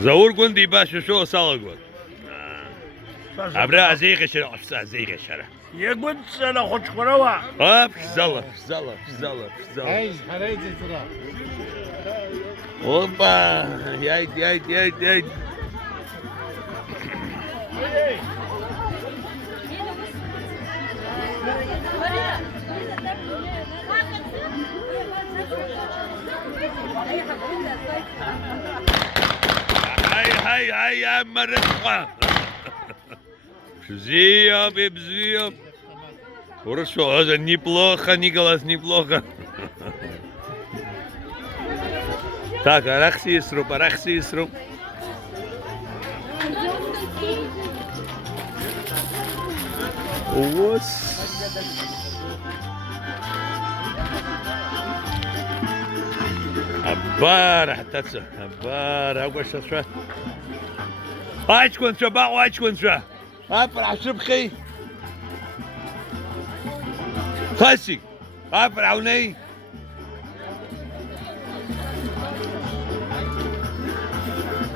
Zaurgun di başı şu salagun. Abra azeyge şere afsa azeyge şere. Yegud sana hoş korava. Hop zala. Hey, haraydı sıra. Opa. Yay. Hay ya مرقة. Бзиём. Хорошо, это неплохо, Николас, неплохо. Так, арахси сруб. Вот. Абар, حتى абар, أقول شو. أشكون شو. أفرح شبخي. خاسي. أفرح وني.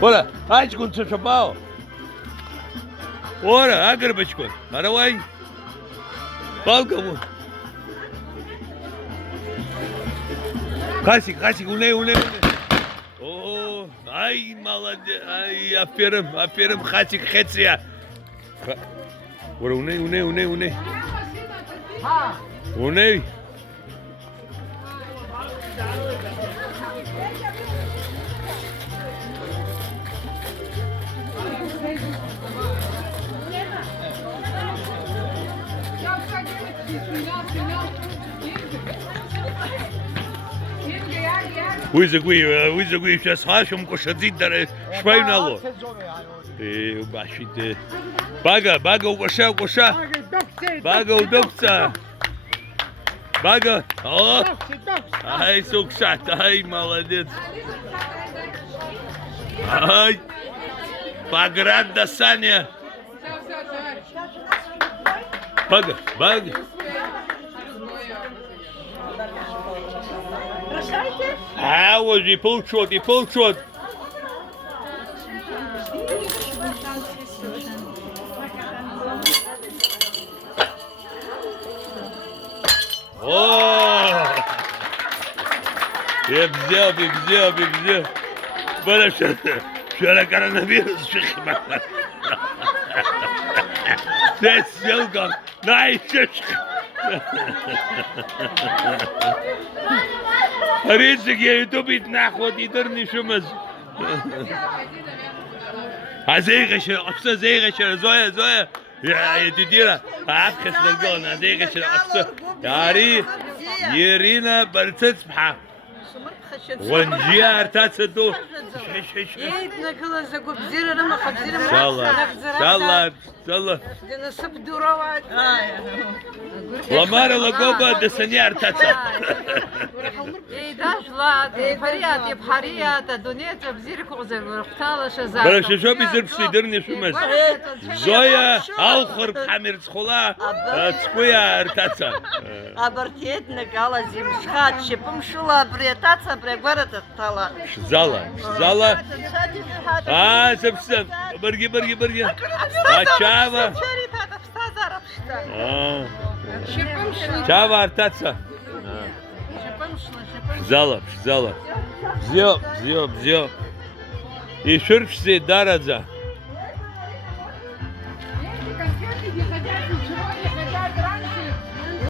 ولا أشكون شباو. ولا أقرب أشكون. أنا وين؟ بالكم. خاسي وني. Ай, молодец, ай, аферим, хатик, хеция. Уней. Уйзагуй, сейчас хашем кошадзит даре шпайнало. Башите. Бага, коша. Бага удобца. Бага. О! Ай, сукшат, ай, молодец. Ай. Поград до Саня. Бага. А, вот и полчет. О! Я взял. Бля, вчера коронавирус шихма. Ты селка, найшишь. Речик я ютубит нахуй, и дурный шумаз. Зоя. Я тетира, абхес лгон, абхес. Яри, Ирина Барцецпха. ونجي ارتاسدو الله لمار لقوبة دسني ارتاسا فريات بحريات الدنيا تبزيرك وزر اختال شزار برش شو بيزر بسيدرني شو مس زويا اخر بحمر تخلا تسكويا ارتاسا Абартиетна гала зимшхат, шипом шула бретаца брегварата тала. Зала. А, совсем. Бырги. А чава. Чава артаца. Зала. Бзё. И шурпси дарадза.